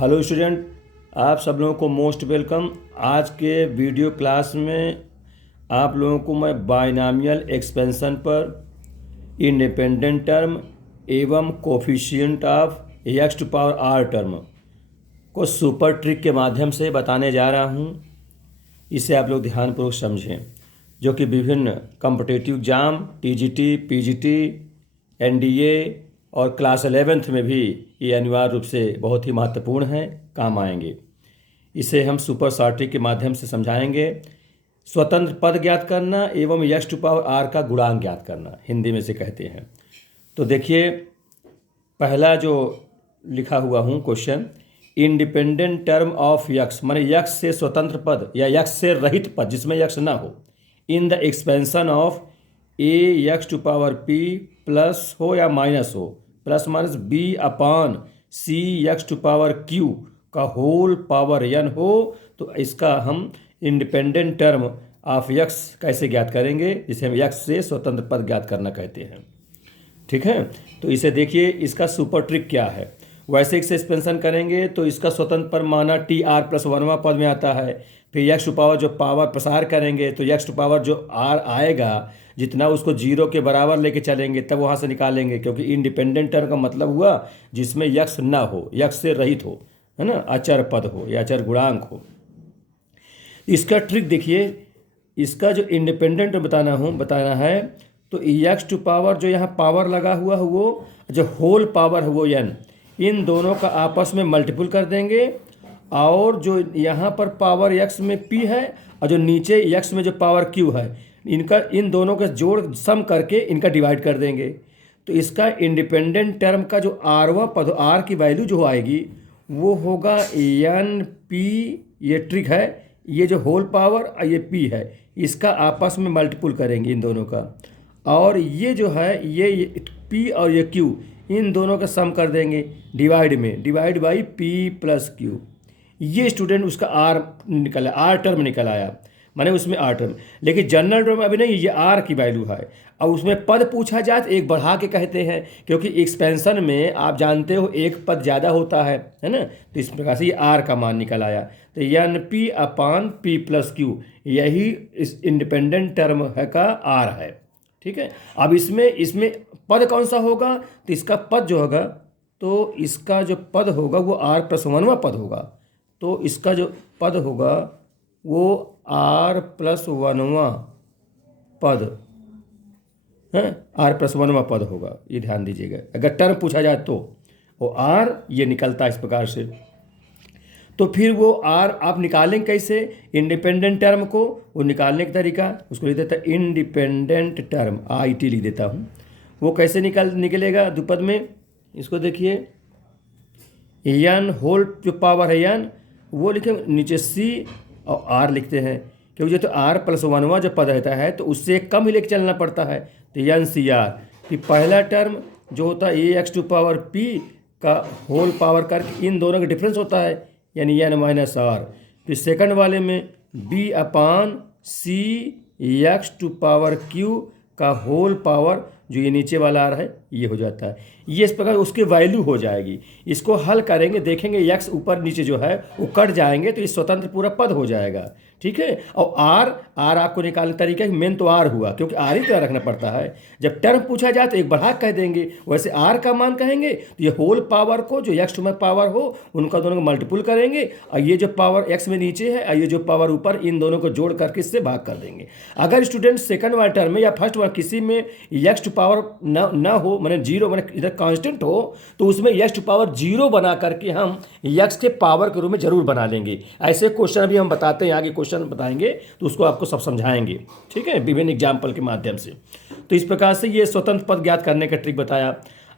Hello student, आप सब लोगों को मोस्ट वेलकम। आज के वीडियो क्लास में आप लोगों को मैं बाइनॉमियल एक्सपेंशन पर इंडिपेंडेंट टर्म एवं coefficient of x to power r term को सुपर ट्रिक के माध्यम से बताने जा रहा हूँ। इसे आप लोग ध्यानपूर्वक समझें, जो कि विभिन्न competitive exam TGT, PGT, NDA और क्लास 11th में भी ये अनिवार्य रूप से बहुत ही महत्वपूर्ण है, काम आएंगे। इसे हम सुपर शॉर्ट ट्रिक के माध्यम से समझाएंगे। स्वतंत्र पद ज्ञात करना एवं एक्स टू पावर आर का गुणांक ज्ञात करना, हिंदी में से कहते हैं। तो देखिए, पहला जो लिखा हुआ हूँ question, independent term of x, माने यक्स से स्वतंत्र पद या यक्स से रहित पद जिसमें यक्स ना हो, in the expansion of a x to power p plus हो या माइनस हो, plus minus b upon c x to power q का होल पावर एन हो, तो इसका हम इंडिपेंडेंट टर्म ऑफ यक्स कैसे ज्ञात करेंगे, जिसे हम यक्स से स्वतंत्र पद ज्ञात करना कहते हैं। ठीक है, तो इसे देखिए, इसका सुपर ट्रिक क्या है। वैसे इसे एक्सपेंशन करेंगे तो इसका स्वतंत्र पद माना टी आर प्लस वनवा पद में आता है। फिर एक्स टू पावर जो पावर प्रसार करेंगे तो एक्स टू पावर जो आर आएगा जितना उसको जीरो के बराबर लेके चलेंगे तब वहाँ से निकालेंगे, क्योंकि इंडिपेंडेंट टर्म का मतलब हुआ जिसमें यक्स ना हो, यक्स से रहित हो, है ना, अचर पद हो या अचर गुणांक हो। इसका ट्रिक देखिए, इसका जो इंडिपेंडेंट बताना है तो एक्स टू पावर जो यहाँ पावर लगा हुआ है वो जो होल पावर है वो एन, इन दोनों का आपस में मल्टीपल कर देंगे, और जो यहाँ पर पावर एक्स में पी है और जो नीचे एक्स में जो पावर क्यू है, इनका इन दोनों का जोड़ सम करके इनका डिवाइड कर देंगे। तो इसका इंडिपेंडेंट टर्म का जो आरवा पद, आर की वैल्यू जो आएगी वो होगा एन पी, ये ट्रिक है, ये जो होल पावर और ये पी है, इसका आपस में मल्टीपल करेंगे इन दोनों का, और ये जो है ये पी और ये क्यू, इन दोनों का सम कर देंगे डिवाइड में, divide by P plus Q. ये स्टूडेंट उसका आर निकला, आर टर्म निकल आया, माने उसमें आर टर्म। लेकिन जनरल टर्म अभी नहीं, ये आर की वैल्यू है, और उसमें पद पूछा जाए तो एक बढ़ा के कहते हैं, क्योंकि एक्सपेंशन में आप जानते हो एक पद ज़्यादा होता है ना। तो इस प्रकार से ये आर का मान निकल आया। तो n p upon p plus q, यही इस इंडिपेंडेंट टर्म है का आर है। ठीक है, अब इसमें पद कौन सा होगा, तो इसका पद जो होगा, तो इसका जो पद होगा वो आर प्लस वनवा पद होगा। तो इसका जो पद होगा वो आर प्लस वनवा पद है, आर प्लस वनवा पद होगा, ये ध्यान दीजिएगा। अगर टर्म पूछा जाए तो वो आर ये निकलता है इस प्रकार से। तो फिर वो आर आप निकालें कैसे, इंडिपेंडेंट टर्म को, वो निकालने का तरीका उसको लिख देता है इंडिपेंडेंट टर्म, आई टी लिख देता हूँ। वो कैसे निकलेगा द्विपद में, इसको देखिए, एन होल जो पावर है एन वो लिखे, नीचे सी और आर लिखते हैं, क्योंकि जो तो आर प्लस वनवा जो पद रहता है तो उससे कम ही लेके चलना पड़ता है, तो एन सी आर। फिर पहला टर्म जो होता है a x to power p का होल पावर करके इन दोनों का डिफरेंस होता है, यानी एन माइनस आर। फिर सेकंड वाले में b upon c x to power q का होल पावर, जो ये नीचे वाला आ रहा है ये हो जाता है। ये इस प्रकार उसकी वैल्यू हो जाएगी। इसको हल करेंगे, देखेंगे एक्स ऊपर नीचे जो है वो कट जाएंगे, तो ये स्वतंत्र पूरा पद हो जाएगा। ठीक है, और आर आपको निकालने तरीका मेन तो आर हुआ, क्योंकि आर ही तो रखना पड़ता है। जब टर्म पूछा जाए तो एक बढ़ा कह देंगे, वैसे आर का मान कहेंगे तो ये होल पावर को जो एक्स में पावर हो उनका दोनों को मल्टीपल करेंगे, और ये जो पावर एक्स में नीचे है और ये जो पावर ऊपर, इन दोनों को जोड़ करके इससे भाग कर देंगे। अगर स्टूडेंट सेकंड वाले टर्म में या फर्स्ट वाले किसी में एक्स टू पावर ना हो, मैंने जीरो, मैंने इधर कांस्टेंट हो, तो उसमें एक्स टू पावर जीरो बना करके हम एक्स के पावर के रूप में जरूर बना लेंगे। ऐसे क्वेश्चन भी हम बताते हैं, आगे क्वेश्चन बताएंगे तो उसको आपको सब समझाएंगे। ठीक है, विभिन्न एग्जाम्पल के माध्यम से। तो इस प्रकार से ये स्वतंत्र पद ज्ञात करने का ट्रिक बताया।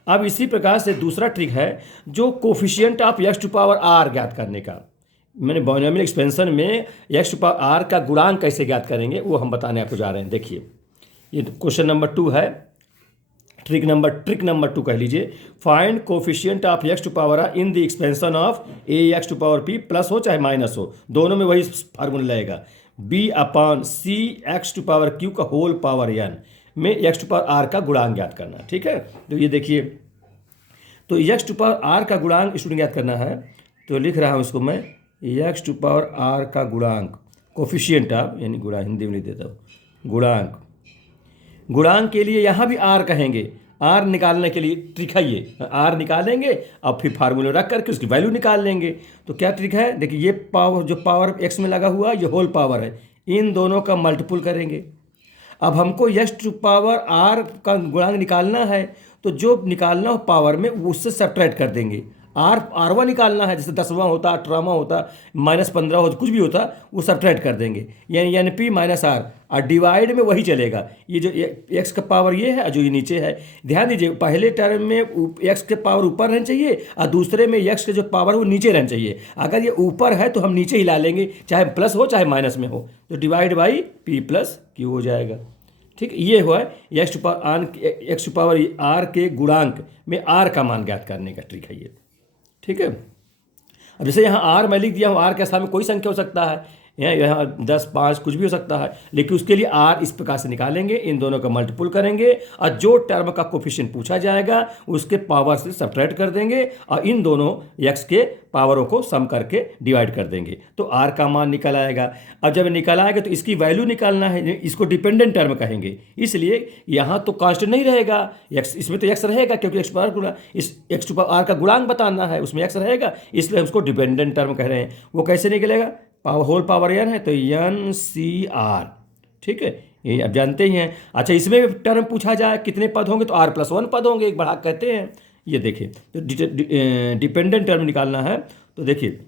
अब इसी प्रकार से दूसरा ट्रिक है जो coefficient of x to power r ज्ञात करने का। मैंने बाइनॉमियल एक्सपेंशन में एक्स टू पावर आर का गुणांक कैसे ज्ञात करेंगे वो हम बताने आपको जा रहे हैं। देखिए, ये क्वेश्चन नंबर 2 है, ट्रिक नंबर 2 कह लीजिए। Find coefficient of x to power r in the expansion of a x to power p, plus हो चाहे माइनस हो, दोनों में वही फार्मूला लगेगा, b upon c x to power q का होल पावर एन में एक्स टू पावर आर का गुणांक ज्ञात करना। ठीक है, तो ये देखिए, तो एक्स टू पावर आर का गुणांक स्टूडेंट ज्ञात करना है, तो लिख रहा हूँ इसको मैं एक्स टू पावर आर का गुणांक, कोफिशिएंट आप यानी गुणा हिंदी में लिख देता हूँ गुणांक। गुणांक के लिए यहाँ भी आर कहेंगे, आर निकालने के लिए ट्रिक है ये, आर निकालेंगे और फिर फार्मूले रख करके उसकी वैल्यू निकाल लेंगे। तो क्या ट्रिक है, देखिए ये पावर जो पावर एक्स में लगा हुआ ये होल पावर है, इन दोनों का मल्टीपुल करेंगे। अब हमको एक्स टू पावर आर का गुणांक निकालना है, तो जो निकालना हो पावर में उससे सब्ट्रैक्ट कर देंगे। आरवा निकालना है, जैसे 10वां होता, 18वां होता, -15 होता, कुछ भी होता, वो सब्ट्रैक्ट कर देंगे, यानी एन पी माइनस आर, और डिवाइड में वही चलेगा। ये जो एक्स का पावर ये है और जो ये नीचे है, ध्यान दीजिए पहले टर्म में एक्स के पावर ऊपर रहना चाहिए और दूसरे में एक्स के जो पावर वो नीचे रहना चाहिए। अगर ये ऊपर है तो हम नीचे ही ला लेंगे, चाहे प्लस हो चाहे माइनस में हो, तो divide by P plus Q हो जाएगा। ठीक, ये हुआ एक्स टू पावर आर के गुणांक में आर का मान ज्ञात करने का ट्रिक है ये। ठीक है, अब जैसे यहाँ आर मैं लिख दिया हूँ, आर के स्थान में कोई संख्या हो सकता है, यहाँ 10, 5 कुछ भी हो सकता है, लेकिन उसके लिए आर इस प्रकार से निकालेंगे, इन दोनों का मल्टीपुल करेंगे और जो टर्म का कोफिशिएंट पूछा जाएगा उसके पावर से सब्ट्रैक्ट कर देंगे और इन दोनों एक्स के पावरों को सम करके डिवाइड कर देंगे, तो आर का मान निकल आएगा। अब जब निकल आएगा तो इसकी वैल्यू निकालना है, इसको डिपेंडेंट टर्म कहेंगे, इसलिए यहाँ तो कांस्टेंट नहीं रहेगा एक्स, इसमें तो एक्स रहेगा क्योंकि एक्स पावर गुणा इस एक्स टू पावर आर का गुणांक बताना है, उसमें एक्स रहेगा, इसलिए हम उसको डिपेंडेंट टर्म कह रहे हैं। वो कैसे निकलेगा, पावर होल पावर एन है तो एन सी आर। ठीक है, ये अब जानते ही हैं। अच्छा, इसमें टर्म पूछा जाए कितने पद होंगे, तो r+1 पद होंगे, एक बढ़ा कहते हैं। ये देखिए, तो डिपेंडेंट टर्म निकालना है, तो देखिए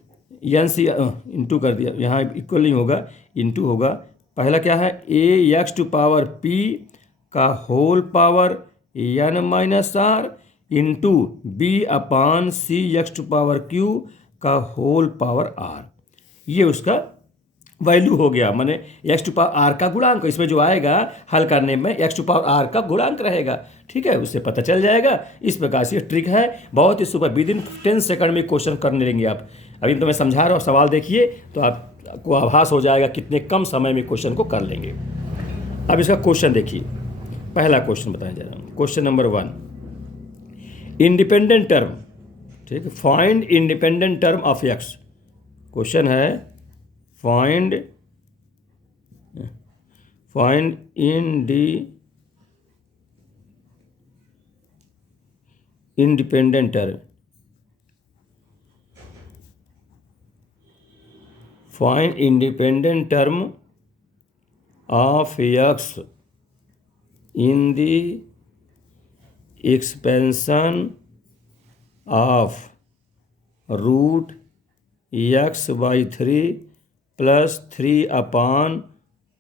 एन सी इंटू कर दिया, यहाँ इक्वल नहीं होगा, इंटू होगा। पहला क्या है, a x to power p का whole power n minus r into b upon c x to power q का होल पावर आर, ये उसका वैल्यू हो गया। माने एक्स टू पावर आर का गुणांक, इसमें जो आएगा हल करने में एक्स टू पावर आर का गुणांक रहेगा। ठीक है, उससे पता चल जाएगा। इस प्रकार से ट्रिक है, बहुत ही सुपर, विदिन 10 सेकंड में क्वेश्चन करने लेंगे आप। अभी तो मैं समझा रहा हूँ, सवाल देखिए तो आपको आभास हो जाएगा कितने कम समय में क्वेश्चन को कर लेंगे। अब इसका क्वेश्चन देखिए, पहला क्वेश्चन बताया जा रहा हूँ, क्वेश्चन नंबर 1, इंडिपेंडेंट टर्म। ठीक है, find independent term of x. Question है find independent term, find independent term of x in the expansion of root x by 3 plus 3 upon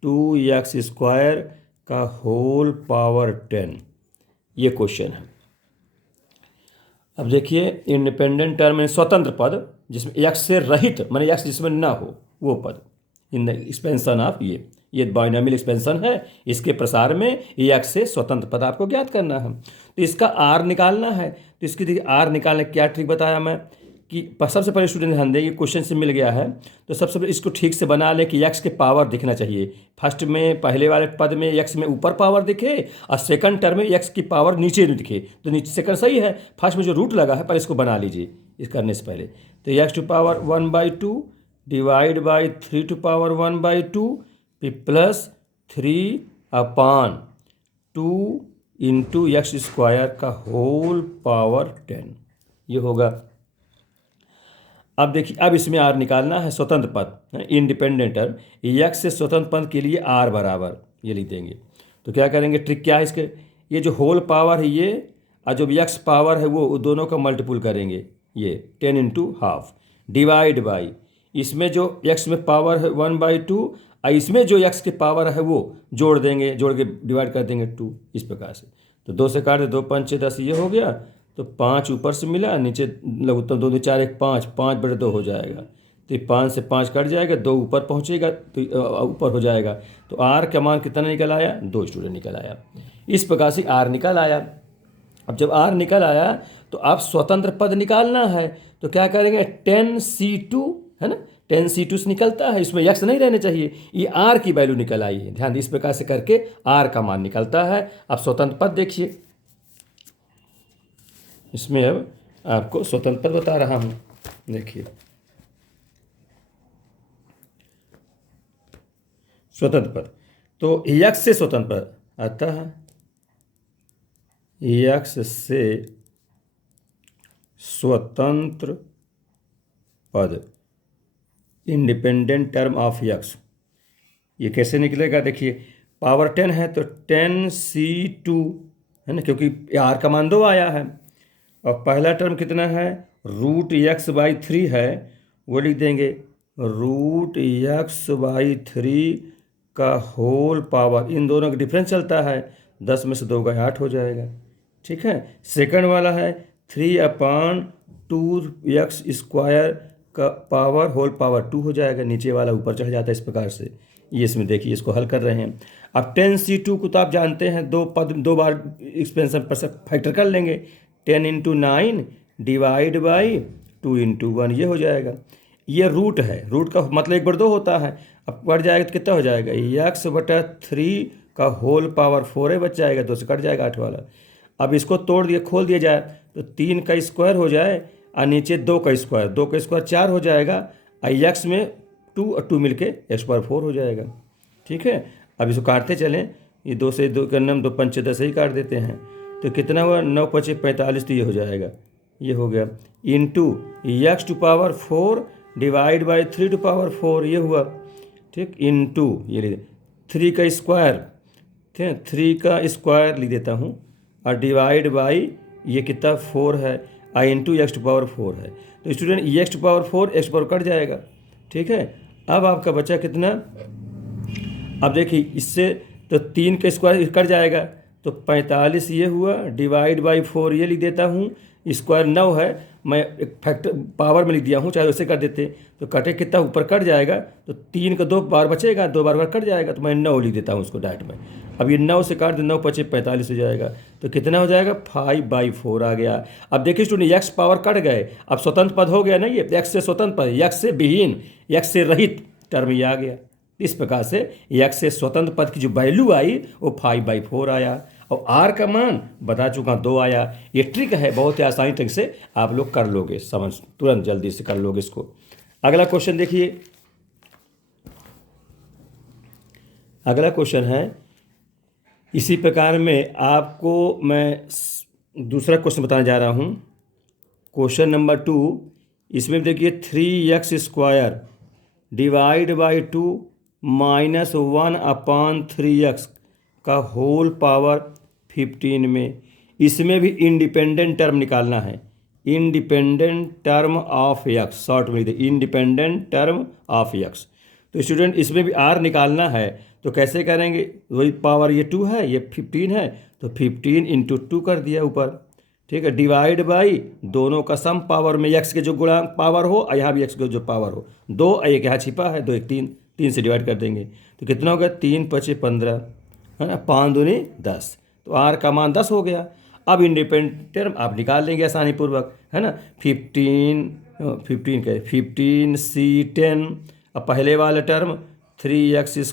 2x² का होल पावर 10। ये question है। अब देखिए, independent term में स्वतंत्र पद जिसमें x से रहित, माने x जिसमें ना हो वो पद, इन द एक्सपेंशन ऑफ ये बाइनोमियल एक्सपेंशन है, इसके प्रसार में ये x से स्वतंत्र पद आपको ज्ञात करना है। तो इसका r निकालना है, तो इसकी देखिए r निकालने क्या ट्रिक बताया मैं कि सबसे पहले स्टूडेंट ध्यान दें, ये क्वेश्चन से मिल गया है, तो सबसे पहले इसको ठीक से बना लें कि एक्स के पावर दिखना चाहिए। फर्स्ट में पहले वाले पद में एक्स में ऊपर पावर दिखे और सेकंड टर्म में एक्स की पावर नीचे नहीं दिखे, तो नीचे सेकंड सही है, फर्स्ट में जो रूट लगा है पर इसको बना लीजिए इस करने से पहले। तो x to power 1/2 divide by 3 to power 1/2 फिर प्लस 3 अपान 2 इंटू x² का होल पावर 10, ये होगा। अब देखिए, अब इसमें r निकालना है स्वतंत्र पद, इंडिपेंडेंट टर्म, x से स्वतंत्र पद के लिए r बराबर ये लिख देंगे। तो क्या करेंगे, ट्रिक क्या है इसके, ये जो होल पावर है ये और जो x पावर है वो दोनों का मल्टीपुल करेंगे, ये 10 इंटू हाफ डिवाइड बाई, इसमें जो x में पावर है 1/2 और इसमें जो x के पावर है वो जोड़ देंगे, जोड़ के डिवाइड कर देंगे 2, इस प्रकार से। तो 2 से काट दे, 2 5 6 10, ये हो गया। तो 5 ऊपर से मिला, नीचे लघुत्तम 2 2 4 1 5, 5/2 हो जाएगा। तो 5 से 5 कट जाएगा, 2 ऊपर पहुँचेगा तो ऊपर हो जाएगा। तो r का मान कितना निकल आया, 2 स्टूडेंट निकल आया। इस प्रकार से r निकल आया। अब जब r निकल आया तो आप स्वतंत्र पद निकालना है, तो क्या करेंगे, 10c2 है ना, 10c2 से निकलता है, इसमें x नहीं रहने चाहिए, ये r की वैल्यू निकल आई है। ध्यान, इस प्रकार से करके r का मान निकलता है। अब स्वतंत्र पद देखिए, इसमें अब आपको स्वतंत्र पद बता रहा हूँ, देखिए स्वतंत्र पद। तो यक्स से स्वतंत्र पद, अतः यक्स से स्वतंत्र पद, इंडिपेंडेंट टर्म ऑफ यक्स। ये कैसे निकलेगा, देखिए पावर 10 है तो 10c2 है ना, क्योंकि आर का मान 2 आया है। और पहला टर्म कितना है, रूट यक्स बाई 3 है, वो लिख देंगे रूट यक्स बाई 3 का होल पावर, इन दोनों का डिफरेंस चलता है, 10 में से 2 गए 8 हो जाएगा। ठीक है। सेकंड वाला है 3/2x² का पावर होल पावर 2 हो जाएगा, नीचे वाला ऊपर चढ़ जाता है इस प्रकार से। ये इसमें देखिए, इसको हल कर रहे हैं। अब 10c2 को तो आप जानते हैं, 2 बार एक्सपेंशन पर फैक्टर कर लेंगे, 10 × 9 डिवाइड बाई 2 × 1, ये हो जाएगा। ये रूट है, रूट का मतलब 1/2 होता है। अब कट जाएगा तो कितना हो जाएगा, x/3 का होल पावर 4 है, बच जाएगा, 2 से कट जाएगा 8 वाला। अब इसको तोड़ दिए, खोल दिया जाए तो 3 का स्क्वायर हो जाए और नीचे 2 का स्क्वायर, 2 का स्क्वायर 4 हो जाएगा, और यक्स में 2 और 2 मिलके x/4 हो जाएगा। ठीक है। अब इसको काटते चलें, ये 2 से 2 करना, 2 पंचे 10 ही काट देते हैं, तो कितना हुआ, 9 × 5 = 45, तो ये हो जाएगा, ये हो गया, इंटू x⁴ डिवाइड बाई 3⁴, ये हुआ। ठीक, इंटू ये 3 का स्क्वायर, ठीक है, 3 का स्क्वायर लिख देता हूँ, और डिवाइड बाई ये कितना 4 है, और इंटू x⁴ है। तो स्टूडेंट x⁴ x कट जाएगा। ठीक है। अब आपका बचा कितना, अब देखिए इससे तो 3 का स्क्वायर कट जाएगा, तो 45 ये हुआ, डिवाइड बाई 4 ये लिख देता हूँ, स्क्वायर 9 है, मैं एक फैक्टर पावर में लिख दिया हूँ, चाहे वैसे कर देते, तो कटे कितना ऊपर कट जाएगा, तो 3 का 2 बार बचेगा, 2 बार कट जाएगा, तो मैं 9 लिख देता हूँ उसको डायरेक्ट में। अब ये 9 से काट दे, 9 × 5 = 45 हो जाएगा, तो कितना हो जाएगा, 5/4 आ गया। अब देखिए स्टूडेंट, यक्स पावर कट गए, अब स्वतंत्र पद हो गया ना, ये यक्स से स्वतंत्र पद, यक्स से विहीन, यक्स से रहित टर्म ये आ गया। इस प्रकार से यक्स से स्वतंत्र पद की जो वैल्यू आई वो 5/4 आया, और आर का मान बता चुका 2 आया। ये ट्रिक है, बहुत ही आसानी तरीके से आप लोग कर लोगे, समझ तुरंत जल्दी से कर लोगे इसको। अगला क्वेश्चन देखिए, अगला क्वेश्चन है इसी प्रकार में, आपको मैं दूसरा क्वेश्चन बताने जा रहा हूँ, क्वेश्चन नंबर 2। इसमें देखिए 3x² डिवाइड बाई 2 -1/3x का होल पावर 15 में, इसमें भी इंडिपेंडेंट टर्म निकालना है, independent term of x, short में लिख दे इंडिपेंडेंट टर्म ऑफ यक्स। तो स्टूडेंट इसमें भी आर निकालना है, तो कैसे करेंगे, वही पावर ये 2 है, ये 15 है, तो 15 × 2 कर दिया ऊपर। ठीक है। डिवाइड बाई दोनों का सम पावर में यक्स के जो गुणा पावर हो, और यहाँ भी यक्स के जो पावर हो, 2 एक यहाँ छिपा है, 2 एक 3, 3 से डिवाइड कर देंगे, तो कितना हो गया, 3 × 5 = 15 है ना, 5 दूनी 10, तो आर का मान 10 हो गया। अब इंडिपेंडेंट टर्म आप निकाल लेंगे आसानी पूर्वक, है ना, 15c10, अब पहले वाला टर्म 3x²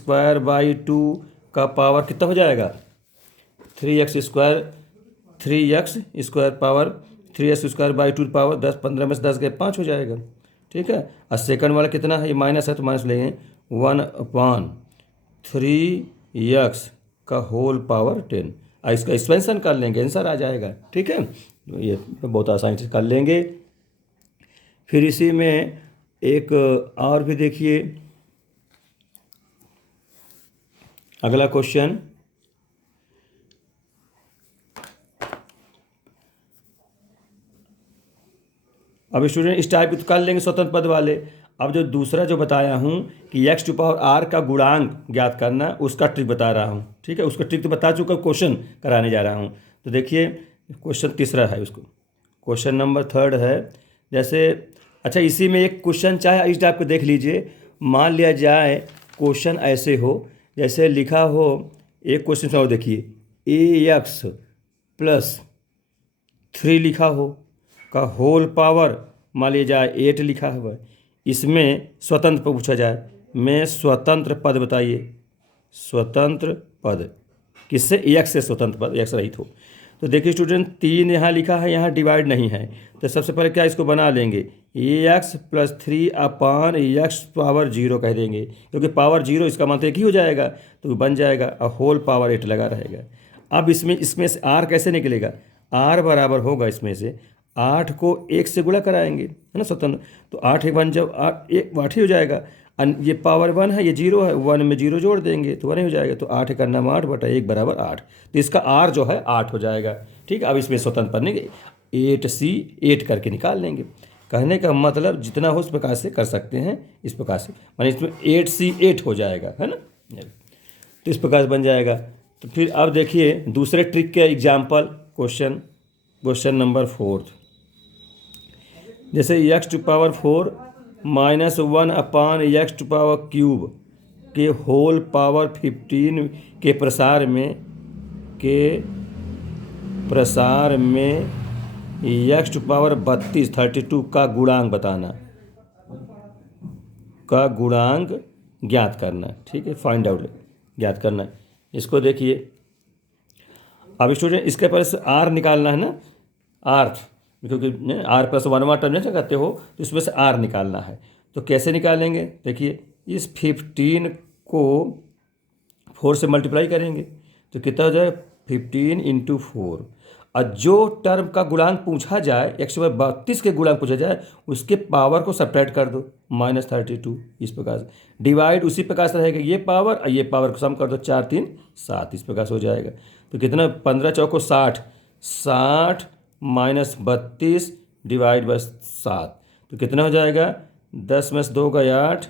का पावर कितना हो जाएगा, 3x² पावर 3x² पावर 10, 15 में से 10 गए 5 हो जाएगा। ठीक है। और सेकंड वाला कितना है, ये माइनस है तो माइनस लेंगे, 1/3x का होल पावर 10, और इसका एक्सपेंशन कर लेंगे, आंसर आ जाएगा। ठीक है। तो ये बहुत आसानी से कर लेंगे। फिर इसी में एक और भी देखिए, अगला क्वेश्चन, अब स्टूडेंट इस टाइप तो कर लेंगे स्वतंत्र पद वाले। अब जो दूसरा जो बताया हूँ कि x⁴ का गुणांक ज्ञात करना, उसका ट्रिक बता रहा हूँ। ठीक है। उसका ट्रिक तो बता चुका, क्वेश्चन कराने जा रहा हूँ। तो देखिए क्वेश्चन तीसरा है, उसको क्वेश्चन नंबर 3 है। जैसे अच्छा, इसी में एक क्वेश्चन चाहे इस टाइप को देख लीजिए, मान लिया जाए क्वेश्चन ऐसे हो, जैसे लिखा हो, एक क्वेश्चन और देखिए, ax+3 लिखा हो का होल पावर मान लिया जाए 8 लिखा हुआ है, इसमें स्वतंत्र पद पूछा जाए, मैं स्वतंत्र पद बताइए, स्वतंत्र पद किससे, यक्स से स्वतंत्र पद, यक्स रहित हो। तो देखिए स्टूडेंट 3 यहाँ लिखा है, यहाँ डिवाइड नहीं है, तो सबसे पहले क्या इसको बना लेंगे, एक्स प्लस 3/x⁻0 कह देंगे, क्योंकि पावर 0 इसका मतलब एक ही हो जाएगा, तो बन जाएगा होल पावर 8 लगा रहेगा। अब इसमें से आर कैसे निकलेगा? आर बराबर होगा इसमें से 8 को 1 से गुणा कराएंगे, है ना स्वतंत्र, तो 8 एक 1 जब 8 ही हो जाएगा। ये पावर 1 है, ये 0 है, 1 में 0 जोड़ देंगे तो 1 ही हो जाएगा। तो 8 का नाम 8/1 बराबर 8, तो इसका आर जो है 8 हो जाएगा। ठीक है, अब इसमें स्वतंत्र पढ़ने 8C 8 करके निकाल लेंगे। कहने का मतलब जितना हो उस प्रकार से कर सकते हैं, इस प्रकार से, माने इसमें 8C 8 हो जाएगा, है ना, तो इस प्रकार से बन जाएगा। तो फिर अब देखिए दूसरे ट्रिक के एग्जाम्पल, क्वेश्चन नंबर 4। जैसे x⁴ -1/x³ के होल पावर 15 के प्रसार में x⁻32 32 का गुणांक बताना, का गुणांक ज्ञात करना। ठीक है, फाइंड आउट ज्ञात करना। इसको देखिए, अब स्टूडेंट इसके पर से आर निकालना है ना, आर, क्योंकि आर प्लस 1 टर्म नहीं कहते हो, तो इसमें से आर निकालना है। तो कैसे निकालेंगे? देखिए, इस 15 को 4 से मल्टीप्लाई करेंगे तो कितना हो जाएगा? 15 × 4। और जो टर्म का गुणांक पूछा जाए, 132 के गुणांक पूछा जाए, उसके पावर को सब्ट्रैक्ट कर दो, -32। इस प्रकार से डिवाइड उसी प्रकार से रहेगा, ये पावर और ये पावर को सम कर दो, 4 3 7, इस प्रकार से हो जाएगा। तो कितना? 15 चौको 60, 60 -32 डिवाइड बाय 7, तो कितना हो जाएगा? 10 में से 2 गए 8,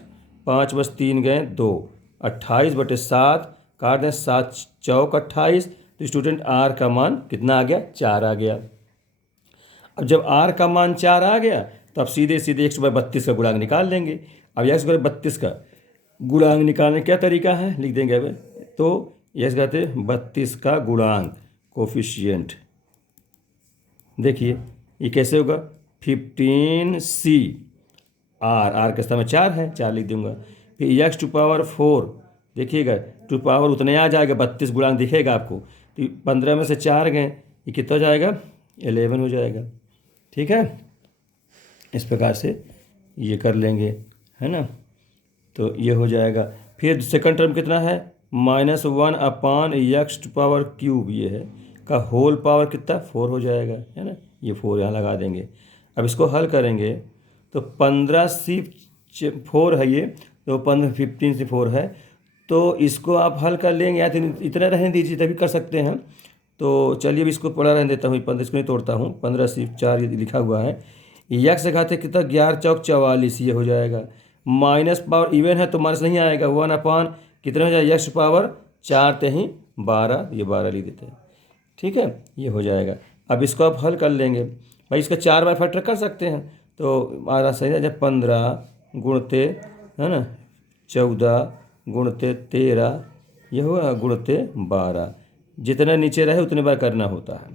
5 में से 3 गए 2, 28/7 काट दें, 7 चौक 28। तो स्टूडेंट आर का मान कितना आ गया? 4 आ गया। अब जब आर का मान 4 आ गया तो अब सीधे सीधे 1/32 का गुणांक निकाल लेंगे। अब 1/32 का गुणांक निकालने क्या तरीका है, लिख देंगे। अब तो यह कहते हैं 32 का गुणांक, कोफिशिएंट। देखिए ये कैसे होगा? 15C, आर के स्थान में 4 है, 4 लिख दूंगा। फिर x⁴, देखिएगा टू पावर उतने आ जाएगा, 32 गुणांक दिखेगा आपको। तो 15 में से 4 गए, ये कितना हो जाएगा? 11 हो जाएगा। ठीक है, इस प्रकार से ये कर लेंगे, है ना, तो ये हो जाएगा। फिर सेकंड टर्म कितना है? -1/x⁴, ये है, का होल पावर कितना? 4 हो जाएगा, है ना, ये 4 यहाँ लगा देंगे। अब इसको हल करेंगे तो 15C 4 है ये, तो 15 से 4 है, तो इसको आप हल कर लेंगे या तो इतना रहने दीजिए, तभी कर सकते हैं। तो चलिए अब इसको पढ़ा रहने देता हूँ, 15 इसको नहीं तोड़ता हूँ, 15C 4 लिखा हुआ है। यक्स खाते कितना? 11 चौक 44, ये हो जाएगा। माइनस पावर इवन है तो माइनस नहीं आएगा, 1/, कितना हो जाएगा? x⁴ 4 ही 12, ये 12 लिख देते हैं। ठीक है, ये हो जाएगा। अब इसको आप हल कर लेंगे, भाई इसका 4 बार फैक्टर कर सकते हैं, तो हमारा सही है 15 गुणते, है ना, 14 गुणते 13, ये होगा गुणते 12, जितना नीचे रहे उतने बार करना होता है।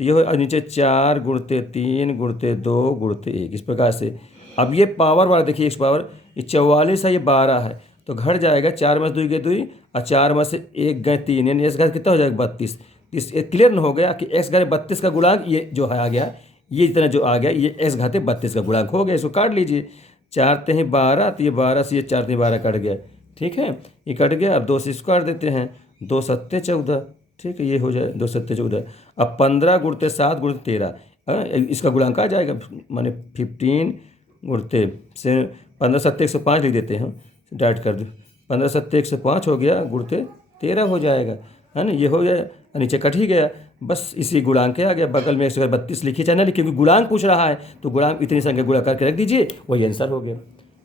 तो ये हो नीचे 4 गुणते 3 गुणते 2 गुणते 1, इस प्रकार से। अब ये पावर वाला देखिए, x पावर ये 44 है, ये 12 है, तो घट जाएगा, 4 में से 2 गए 2 और 4 में से 1 गए 3, यानी x घात कितना हो जाएगा? 32। इस क्लियर न हो गया कि x घात 32 का गुणांक ये जो है आ गया, ये इतना जो आ गया ये x घाते 32 का गुणांक हो गया। इसको काट लीजिए, 4 × 12, तो ये 12 से ये 4 × 12 कट गया। ठीक है, ये कट गया। अब 2 से इसको काट देते हैं, 2 7 14, ठीक है, ये हो जाए 2 7 14। अब 15 गुणते 7 गुणते 13, इसका गुणांक आ जाएगा, माने 15 गुणते से 15 7 105 लिख देते हैं, डाइट कर दो, 15 7 105 हो गया, गुणते 13 हो जाएगा, है ना, ये हो गया, नीचे कट ही गया, बस इसी गुणांक के आ गया। बगल में 132 लिखिए चाहे ना लिखिए, क्योंकि गुणांक पूछ रहा है, तो गुणांक इतनी संख्या गुणा करके रख दीजिए, वही आंसर हो गया।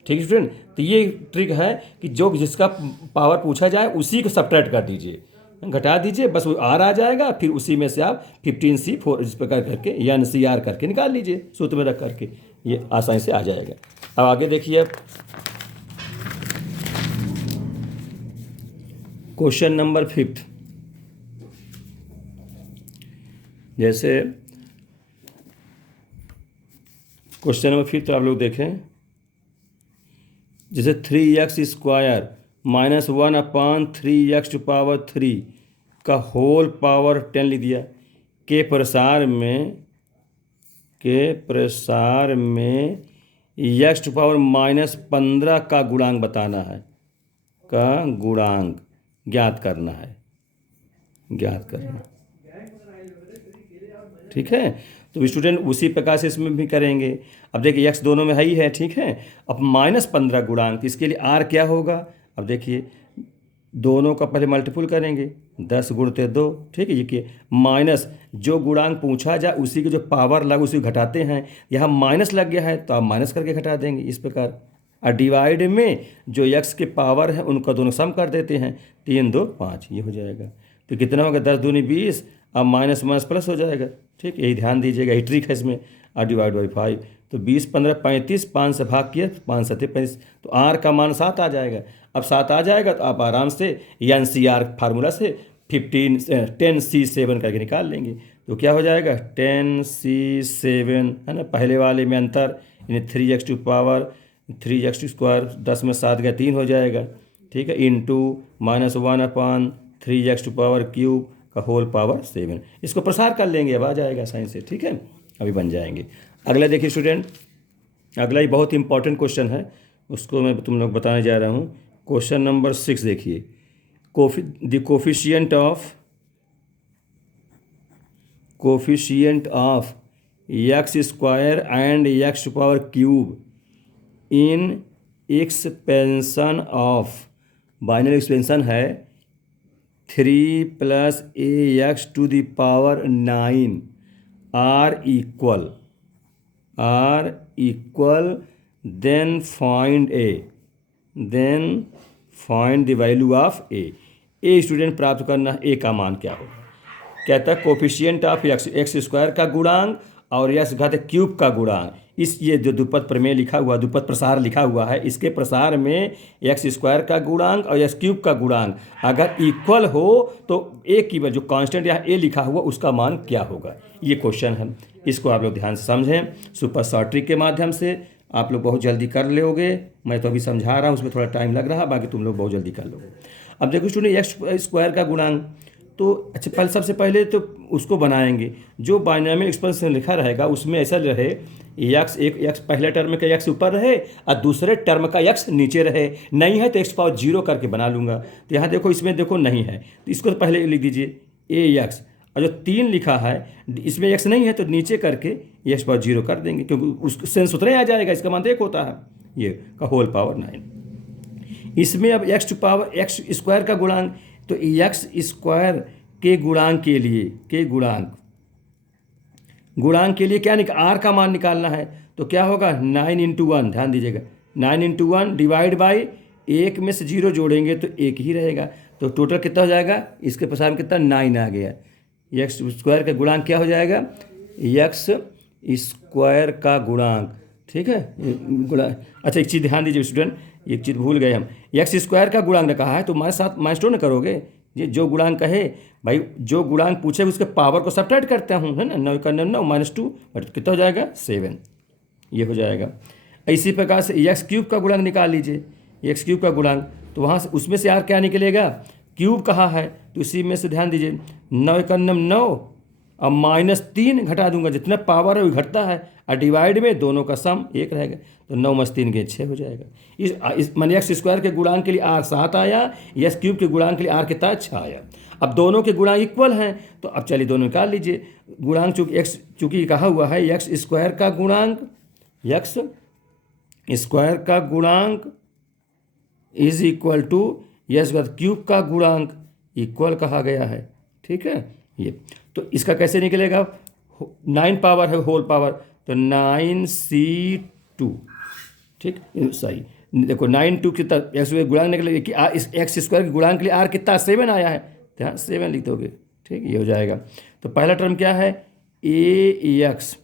ठीक है स्टूडेंट, तो ये ट्रिक है कि जो जिसका पावर पूछा जाए उसी को सब्ट्रैक्ट कर दीजिए, घटा दीजिए, बस वो आर आ जाएगा, फिर उसी में से आप 15C 4 इस प्रकार करके या NCR करके निकाल लीजिए, सूत्र में रख करके, ये आसानी से आ जाएगा। अब आगे देखिए, क्वेश्चन नंबर 5। जैसे क्वेश्चन नंबर 5 तो आप लोग देखें, जैसे 3x² -1/3x⁴ का होल पावर 10 लिख दिया, के प्रसार में x⁻15 का गुणांक बताना है, का गुणांक ज्ञात करना है, ज्ञात करना। ठीक है, तो स्टूडेंट उसी प्रकार से इसमें भी करेंगे। अब देखिए x दोनों में है ही है, ठीक है। अब -15 गुणांक, इसके लिए r क्या होगा? अब देखिए दोनों का पहले मल्टीपल करेंगे, 10 × 2, ठीक है। ये कि माइनस जो गुणांक पूछा जाए उसी की जो पावर लग उसी को घटाते हैं। यहाँ माइनस लग गया है तो आप माइनस करके घटा देंगे इस प्रकार। और डिवाइड में जो x के पावर है उनका दोनों सम कर देते हैं, 3 2 5, ये हो जाएगा। तो कितना होगा? 10 दूनी 20, अब माइनस माइनस प्लस हो जाएगा, ठीक। यही ध्यान दीजिएगा, यही ट्रिक है इसमें। और डिवाइड बाई 5, तो 20 15 35, 5 से भाग किया 5 7 35, तो r का मान 7 आ जाएगा। अब 7 आ जाएगा तो आप आराम से NCR फार्मूला से 10C7 करके निकाल लेंगे। तो क्या हो जाएगा? 10C7 है ना, पहले वाले में अंतर, यानी 3x⁻, 10 में 7 गया 3 हो जाएगा, ठीक है, इंटू -1/3x⁻³ का होल पावर 7। इसको प्रसार कर लेंगे, अब आ जाएगा साइन से, ठीक है, अभी बन जाएंगे। अगला देखिए स्टूडेंट, अगला ही बहुत इंपॉर्टेंट क्वेश्चन है, उसको मैं तुम लोग बताने जा रहा हूँ। क्वेश्चन नंबर 6 देखिए, the coefficient of x² and x³ in expansion of, binary expansion है 3 + ax⁹ are equal, then find the value of a. Student प्राप्त करना है, ए का मान क्या होगा? कहता है कोफिशिएंट ऑफ x² का गुणांक और x³ का गुणांक, इस ये जो द्विपद प्रमेय लिखा हुआ, द्विपद प्रसार लिखा हुआ है, इसके प्रसार में x² का गुणांक और x³ का गुणांक अगर इक्वल हो तो ए की जो कांस्टेंट यहाँ ए लिखा हुआ उसका मान क्या होगा? ये क्वेश्चन है, इसको आप लोग ध्यान से समझें। सुपर शॉर्ट ट्रिक के माध्यम से आप लोग बहुत जल्दी कर लोगे। मैं तो अभी समझा रहा हूँ, उसमें थोड़ा टाइम लग रहा है, बाकी तुम लोग बहुत जल्दी कर लोगे। अब देखो स्टूडेंट, x² का गुणांक, तो अच्छा सबसे पहले तो उसको बनाएंगे। जो बाइनोमियल एक्सपेंशन लिखा रहेगा उसमें ऐसा रहे x पहले टर्म का x ऊपर रहे और दूसरे टर्म का x नीचे रहे। नहीं है तो x⁻0 करके बना लूँगा। तो यहाँ देखो, इसमें देखो नहीं है तो इसको तो पहले लिख दीजिए ax, और जो 3 लिखा है इसमें x नहीं है तो नीचे करके x⁻0 कर देंगे, क्योंकि उसका सेंस उतना ही आ जाएगा, इसका मान तो 1 होता है, ये का होल पावर 9। इसमें अब x² का गुणांक, तो x² के गुणांक के लिए गुणांक के लिए क्या r का मान निकालना है। तो क्या होगा? 9 × 1, ध्यान दीजिएगा, 9 × 1 डिवाइड बाई 1 में से 0 जोड़ेंगे तो 1 ही रहेगा। तो टोटल कितना हो जाएगा? इसके प्रसार में कितना? 9 आ गया। x² का गुणांक क्या हो जाएगा? x² का गुणांक, ठीक है, गुणांक। अच्छा एक चीज़ ध्यान दीजिए स्टूडेंट, एक चीज़ भूल गए हम, x² का गुणांक ने कहा है तो हमारे साथ माइनस न करोगे। ये जो गुणांक कहे भाई, जो गुणांक पूछे उसके पावर को सब्ट्रैक्ट करता हूँ, है ना, 9 का 9 -2, बट कितना हो जाएगा? 7, ये हो जाएगा। इसी प्रकार से x³ का गुणांक निकाल लीजिए, x³ का गुणांक, तो वहाँ से उसमें से r क्या निकलेगा? क्यूब कहा है तो इसी में से ध्यान दीजिए, 9 का 9, अब -3 घटा दूंगा, जितना पावर है वो घटता है, और डिवाइड में दोनों का सम 1 रहेगा, तो 9 + 3 के 6 हो जाएगा। इस माने x² के गुणांक के लिए r 7 आया, x³ के गुणांक के लिए r कितना? 6 आया। अब दोनों के गुणांक इक्वल हैं तो अब चलिए दोनों निकाल लीजिए। गुणांक चूँकि कहा हुआ है x² का गुणांक इज इक्वल टू x³ का गुणांक इक्वल कहा गया है, ठीक है। ये तो इसका कैसे निकलेगा? 9 पावर है होल पावर, तो 9c2, ठीक, सही। देखो 9 2 कितना x² गुणांक निकलेगा कि इस x² के गुणांक के लिए r कितना? 7 आया है, तो यहाँ 7 लिख दोगे, ठीक, ये हो जाएगा। तो पहला टर्म क्या है? ax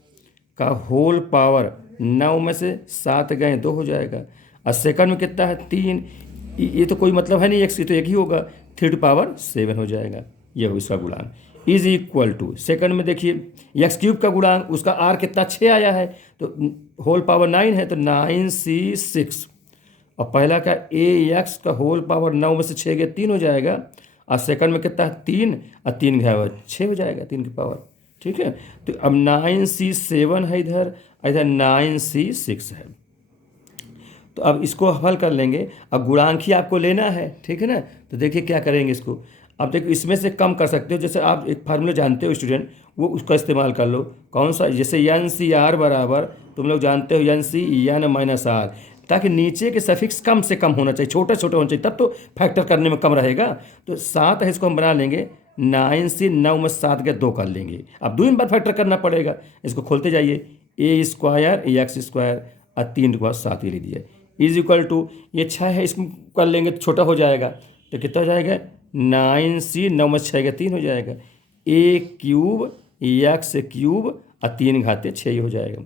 का होल पावर, 9 में से 7 गए 2 हो जाएगा, और सेकंड में कितना है? 3, ये तो कोई मतलब है नहीं, x की तो 1 ही होगा, 3⁻7 हो जाएगा, ये हो इसका गुणांक। इज इक्वल टू सेकंड में देखिए x³ का गुणांक, उसका r कितना? 6 आया है, तो होल पावर 9 है तो 9c6, और पहला का ax का होल पावर 9 में से 6 गया 3 हो जाएगा, और सेकंड में कितना है? 3, और 3 गया हुआ 6 हो जाएगा, 3 की पावर, ठीक है। तो अब 9c7 है इधर 9c6 है, तो अब इसको हल कर लेंगे। अब गुणांक ही आपको लेना है, ठीक है ना। तो देखिए क्या करेंगे इसको। अब देखो इसमें से कम कर सकते हो, जैसे आप एक फार्मूला जानते हो स्टूडेंट, वो उसका इस्तेमाल कर लो। कौन सा, जैसे एन सी आर बराबर, तुम लोग जानते हो n C n minus r, ताकि नीचे के सफिक्स कम से कम होना चाहिए, छोटा छोटा होना चाहिए, तब तो फैक्टर करने में कम रहेगा। तो 7 है, इसको हम बना लेंगे 9 से 9 में 7 के 2 कर लेंगे। अब 2 बार फैक्टर करना पड़ेगा, इसको खोलते जाइए। ए स्क्वायर एक्स स्क्वायर और 3 के बाद 7 ये ले दिया इज इक्वल टू, ये 6 है, इसको कर लेंगे तो छोटा हो जाएगा, तो कितना हो जाएगा 9 सी 9 में 6 का 3 हो जाएगा। ए क्यूब एक्स क्यूब और 3 घाते 6 हो जाएगा।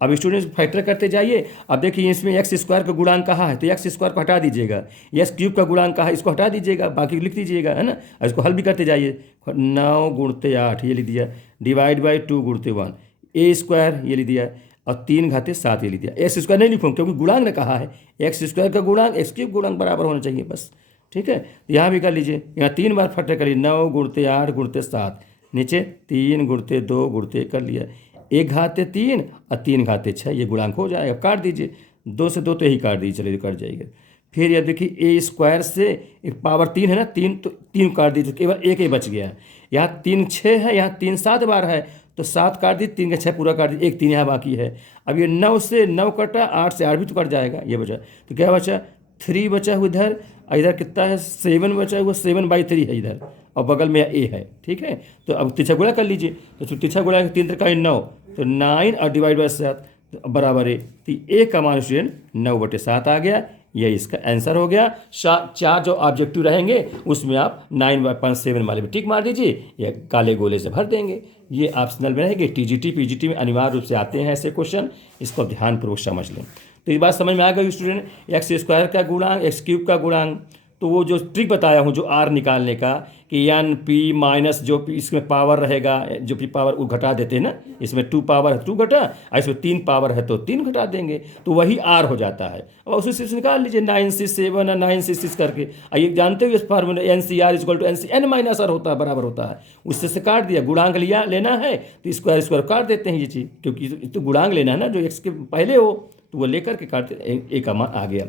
अब स्टूडेंट्स फैक्टर करते जाइए। अब देखिए इसमें एक्स स्क्वायर का गुणांक कहाँ है, तो एक्स स्क्वायर को हटा दीजिएगा। एक्स क्यूब का गुणांक कहाँ है, इसको हटा दीजिएगा, बाकी लिख दीजिएगा, है ना। और इसको हल भी करते जाइए। 9 गुणते 8 ये लिख दिया, डिवाइड बाई 2 गुणते 1, ए स्क्वायर ये लिख दिया और 3 घाते 7 ये लिख दिया। एक्स स्क्वायर नहीं लिखूँ क्योंकि गुणांक ने कहा है, एक्स स्क्वायर का गुणांक एक्स क्यूब गुणांक बराबर होना चाहिए बस, ठीक है। तो यहाँ भी कर लीजिए, यहाँ 3 बार फैक्टर करिए, 9 गुणते 8 गुणते 7, नीचे 3 गुणते 2 गुणते कर लिया, 1 घाते 3 और 3 घाते 6, ये गुणांक हो जाएगा। काट दीजिए, 2 से 2 तो यही काट दीजिए, चलिए कट जाएगा। फिर यह देखिए ए स्क्वायर से एक पावर 3 है ना, 3 तो 3 काट दीजिए, केवल एक ही बच गया। यहाँ 3 6 है, यहाँ 3 7 बार है, तो 7 काट दी, 3 का 6 पूरा काट दी, एक 3 यहाँ बाकी है। अब ये 9 से 9 कटा, 8 से 8 भी तो कट जाएगा, ये बचा। तो क्या बचा 3 बचा हुआ इधर, इधर कितना है 7 बचा हुआ, 7/3 है इधर, और बगल में ए है, ठीक है। तो अब तिरछा गुणा कर लीजिए, तो तिरछा गुणा 3 3 9, तो 9 और डिवाइड बाई 7 बराबर है, तो ए का मान स्टूडेंट 9/7 आ गया। यही इसका आंसर हो गया। 4 जो ऑब्जेक्टिव रहेंगे उसमें आप 9/7 वाले में टिक मार दीजिए, या काले गोले से भर देंगे। ये ऑप्शनल में रहेंगे, टीजीटी पीजीटी में अनिवार्य रूप से आते हैं ऐसे क्वेश्चन, इसको ध्यानपूर्वक समझ लें। तो ये बात समझ में आ गई स्टूडेंट, एक्स स्क्वायर का गुणांक एक्स क्यूब का गुणांक, तो वो जो ट्रिक बताया हूँ जो आर निकालने का, कि एन पी माइनस जो इसमें पावर रहेगा, जो पी पावर वो घटा देते हैं ना, इसमें 2 पावर है 2 घटा, और इसमें 3 पावर है तो 3 घटा देंगे, तो वही आर हो जाता है। और उसी से निकाल लीजिए 9C7 और 9C6 करके। ये जानते हो इस formula n C r equal to n C n minus r होता है, बराबर होता है। उससे से काट दिया, गुणांक लिया लेना है तो स्क्वायर स्क्वायर काट देते हैं ये चीज़, क्योंकि तो गुणांक लेना है ना जो एक्स के पहले हो, तो वो लेकर के काटते, एक का मान आ गया।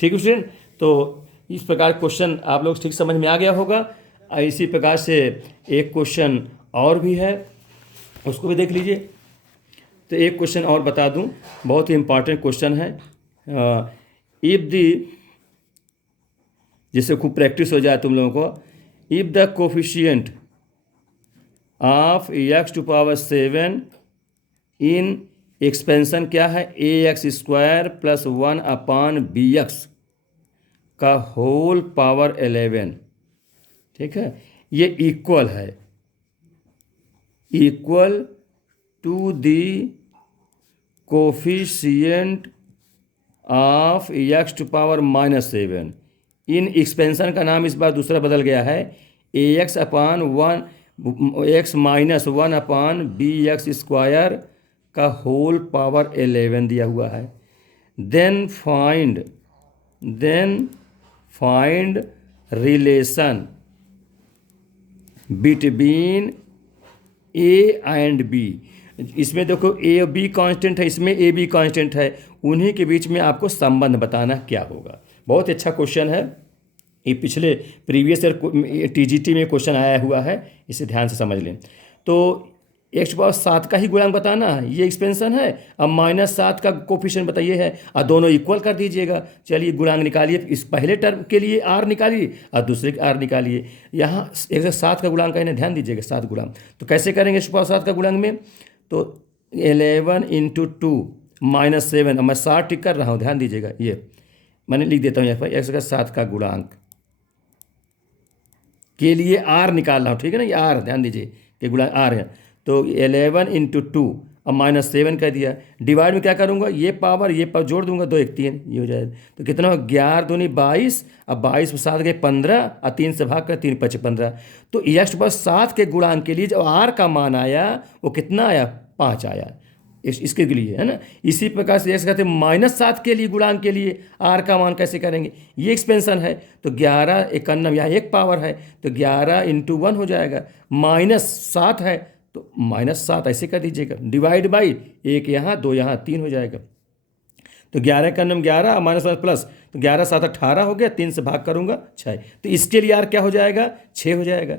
ठीक है स्टूडेंट, तो इस प्रकार क्वेश्चन आप लोग ठीक समझ में आ गया होगा। इसी प्रकार से एक क्वेश्चन और भी है, उसको भी देख लीजिए। तो एक क्वेश्चन और बता दूं, बहुत ही इंपॉर्टेंट क्वेश्चन है। इफ़ दी, जिससे खूब प्रैक्टिस हो जाए तुम लोगों को, if the coefficient of x⁴ in expansion क्या है, ax² + 1/bx का होल पावर 11, ठीक है, ये इक्वल है, equal to the coefficient of x⁻⁻7। In expansion का नाम इस बार दूसरा बदल गया है, x/1 का होल पावर 11 दिया हुआ है। Then find relation between a and b. इसमें देखो ए और बी कांस्टेंट है, इसमें ए बी कांस्टेंट है, उन्हीं के बीच में आपको संबंध बताना क्या होगा। बहुत अच्छा क्वेश्चन है, ये पिछले प्रीवियस ईयर टीजीटी में क्वेश्चन आया हुआ है, इसे ध्यान से समझ लें। तो x⁻7 का ही गुणांक बताना है, ये एक्सपेंशन है। अब -7 का कोफिशिएंट बताइए है, और दोनों इक्वल कर दीजिएगा। चलिए गुणांक निकालिए, इस पहले टर्म के लिए आर निकालिए और दूसरे के आर निकालिए। यहाँ 107 का गुणांक है ना, ध्यान दीजिएगा 7 गुणांक। तो कैसे करेंगे x⁻7 का गुणांक में, तो 11 × 2 -7, मैं 7 टिक कर रहा हूँ, ध्यान दीजिएगा, ये मैंने लिख देता हूँ यहाँ पर। 107 का गुणांक के लिए आर निकाल रहा हूँ, ठीक है ना, ये आर ध्यान दीजिए कि गुणांक आर है। तो 11 × 2 अब -7 कर दिया, डिवाइड में क्या करूँगा, ये पावर जोड़ दूंगा, 2 1 3, ये हो जाएगा। तो कितना हो, 11 दूनी 22, अब 22 में 7 गए 15, और 3 से भाग कर 3 5 15। तो x⁻7 के गुणांक के लिए जो आर का मान आया वो कितना आया, 5 आया, इसके लिए, है ना। इसी प्रकार से कहते हैं -7 के लिए गुणांक के लिए आर का मान कैसे करेंगे, ये एक्सपेंशन है, तो 11 51, यहाँ एक पावर है, तो 11 × 1 हो जाएगा, -7 है तो -7 ऐसे कर दीजिएगा, डिवाइड बाई 1 यहाँ 2 यहाँ 3 हो जाएगा। तो 11 का नाम 11 और माइनस प्लस, तो 11 7 18 हो गया, 3 से भाग करूँगा 6, तो इसके लिए यार क्या हो जाएगा 6 हो जाएगा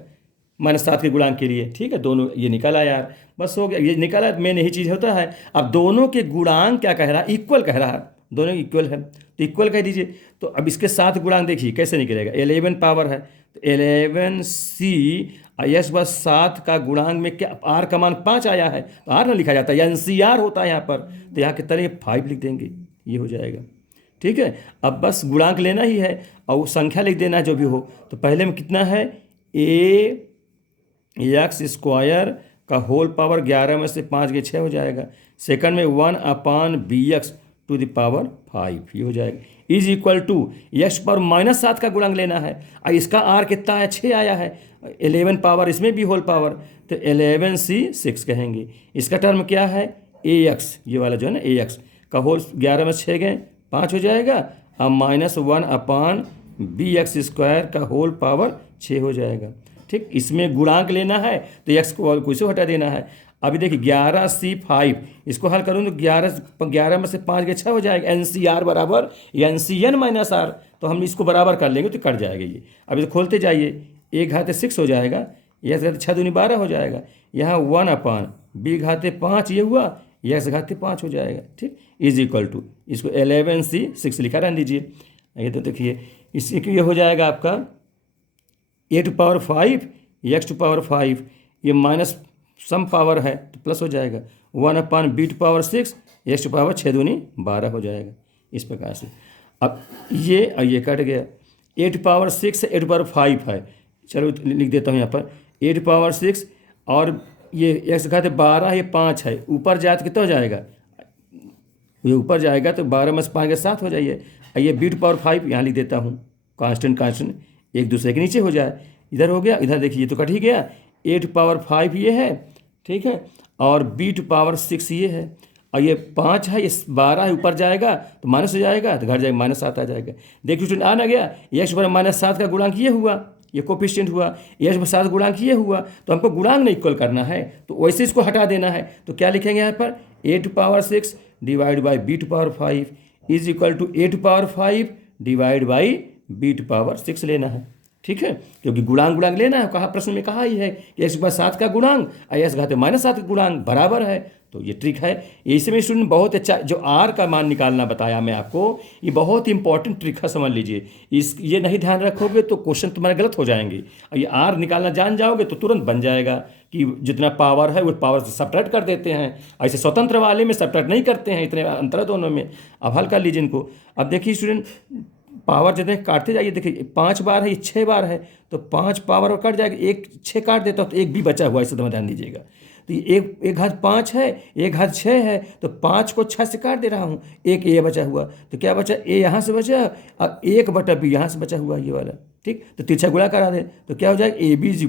-7 के गुणांक के लिए। ठीक है, दोनों ये निकला यार, बस हो गया, ये निकला। मेन यही चीज़ होता है। अब दोनों के गुणांक क्या कह रहा है, इक्वल कह रहा है, दोनों इक्वल है तो इक्वल कह दीजिए। तो अब इसके साथ गुणांक देखिए कैसे निकलेगा, 11 पावर है तो 11c यश बस 7 का गुणांक में क्या आर का मान 5 आया है तो आर ना लिखा जाता है, या NCR होता है यहाँ पर, तो यहाँ कितना ये 5 लिख देंगे, ये हो जाएगा। ठीक है, अब बस गुणांक लेना ही है और वो संख्या लिख देना है जो भी हो। तो पहले में कितना है, ax² का होल पावर 11 में से 5 के 6 हो जाएगा। सेकंड में 1/bx टू द पावर 5 ये हो जाएगा, इज इक्वल टू यश पर -7 का गुणांक लेना है और इसका आर कितना है 6 आया है, 11 पावर इसमें भी होल पावर, तो 11c 6 कहेंगे। इसका टर्म क्या है ax, ये वाला जो है ना ax का होल 11 में 6 गए 5 हो जाएगा और -1/bx² का होल पावर 6 हो जाएगा। ठीक, इसमें गुणांक लेना है तो x को कुछ हटा देना है। अभी देखिए 11c5 इसको हल करूँ तो 11 में से 5 के 6 हो जाएगा, NCR बराबर NCN - R, तो हम इसको बराबर कर लेंगे तो कट जाएगा ये। अभी तो खोलते जाइए, 1 घाते 6 हो जाएगा, यह 6 दूनी 12 हो जाएगा, यहाँ 1/b घाते 5 ये हुआ, यह घाते 5 हो जाएगा। ठीक, इज इक्वल टू इसको 11c 6 लिखा रहने दीजिए। ये तो देखिए इसी ये हो जाएगा आपका a⁵ x⁵, ये माइनस सम पावर है तो प्लस हो जाएगा 1/b⁵ x⁵ 6 दूनी 12 हो जाएगा इस प्रकार से। अब ये कट गया, 8⁵ 8/5 है, चलो लिख देता हूँ यहाँ पर 8⁵ और ये x घाते 12 ये 5 है, ऊपर जाए तो कितना हो जाएगा, ये ऊपर जाएगा तो 12 में से 5 के 7 हो जाइए, ये b⁵ यहाँ लिख देता हूँ, कांस्टेंट एक दूसरे के नीचे हो जाए, इधर हो गया, इधर देखिए ये तो कट ही गया, 8⁵ ये है, ठीक है, और b⁵ ये है, और ये 5 है, ये 12 है, ऊपर जाएगा तो माइनस हो जाएगा तो घर जाएगा -7 आ जाएगा। देखिए स्टूडेंट आ ना गया, x पर -7 का गुणांक ये हुआ, ये कोफिशिएंट हुआ, x पर 7 गुणांक ये हुआ, तो हमको गुणांक नहीं इक्वल करना है तो वैसे इसको हटा देना है। तो क्या लिखेंगे यहाँ पर 8⁵ divide by b⁵ is equal to 8⁵ divide by b⁵ लेना है। ठीक है, क्योंकि गुणांक लेना है, कहा प्रश्न में कहा ही है कि x पर 7 का गुणांक और x घाते -7 का गुणांक बराबर है, तो ये ट्रिक है। इसमें स्टूडेंट बहुत अच्छा जो r का मान निकालना बताया मैं आपको, ये बहुत इंपॉर्टेंट ट्रिक है, समझ लीजिए। ये नहीं ध्यान रखोगे तो क्वेश्चन तुम्हारे गलत हो जाएंगे, और ये r निकालना जान जाओगे तो तुरंत बन जाएगा कि जितना पावर है वो पावर से सब्ट्रैक्ट कर देते हैं, ऐसे स्वतंत्र वाले में सब्ट्रैक्ट नहीं करते हैं, इतने अंतर है दोनों में। अब हल कर लीजिए इनको। अब देखिए स्टूडेंट पावर जितने काटते जाइए, देखिए 5 बार है, ये 6 बार है, तो 5 पावर और कट जाएगा, 1 6 काट देता हूँ तो 1 भी बचा हुआ है, इसे तो ध्यान दीजिएगा। तो ये 1 घात 5 है, 1 घात 6 है, तो 5 को 6 से काट दे रहा हूँ, 1 ए बचा हुआ, तो क्या बचा, ए यहाँ से बचा और 1/b यहाँ से बचा हुआ ये वाला। ठीक, तो तिरछा गुणा करा दें तो क्या हो जाएगा, AB =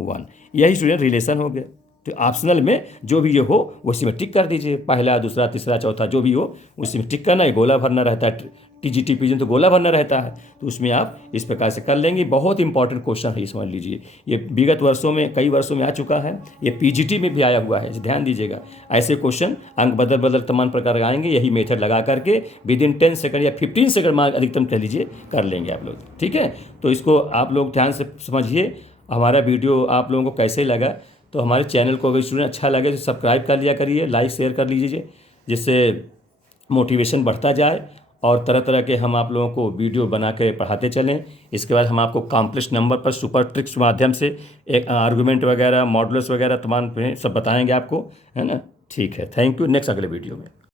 1। यही स्टूडेंट रिलेशन हो गया। तो ऑप्शनल में जो भी ये हो उसी में टिक कर दीजिए, पहला दूसरा तीसरा चौथा जो भी हो उसी में टिक करना है। गोला भरना रहता है, TGT पिजन तो गोला भरना रहता है, तो उसमें आप इस प्रकार से कर लेंगे। बहुत इंपॉर्टेंट क्वेश्चन है, समझ लीजिए। ये विगत वर्षों में कई वर्षों में आ चुका है, ये PGT में भी आया हुआ है, ध्यान दीजिएगा। ऐसे क्वेश्चन अंक बदल तमाम प्रकार आएंगे, यही मेथड लगा करके विदिन 10 सेकंड या 15 सेकंड मार्क अधिकतम कह लीजिए कर लेंगे आप लोग। ठीक है, तो इसको आप लोग ध्यान से समझिए। हमारा वीडियो आप लोगों को कैसे लगा, तो हमारे चैनल को अगर स्टूडेंट अच्छा लगे तो सब्सक्राइब कर लिया करिए, लाइक शेयर कर लीजिए, जिससे मोटिवेशन बढ़ता जाए और तरह तरह के हम आप लोगों को वीडियो बना के पढ़ाते चलें। इसके बाद हम आपको कॉम्प्लेक्स नंबर पर सुपर ट्रिक्स के माध्यम से एक आर्गूमेंट वगैरह, मॉडुलस वगैरह तमाम सब बताएंगे आपको, है ना। ठीक है, थैंक यू। नेक्स्ट अगले वीडियो में।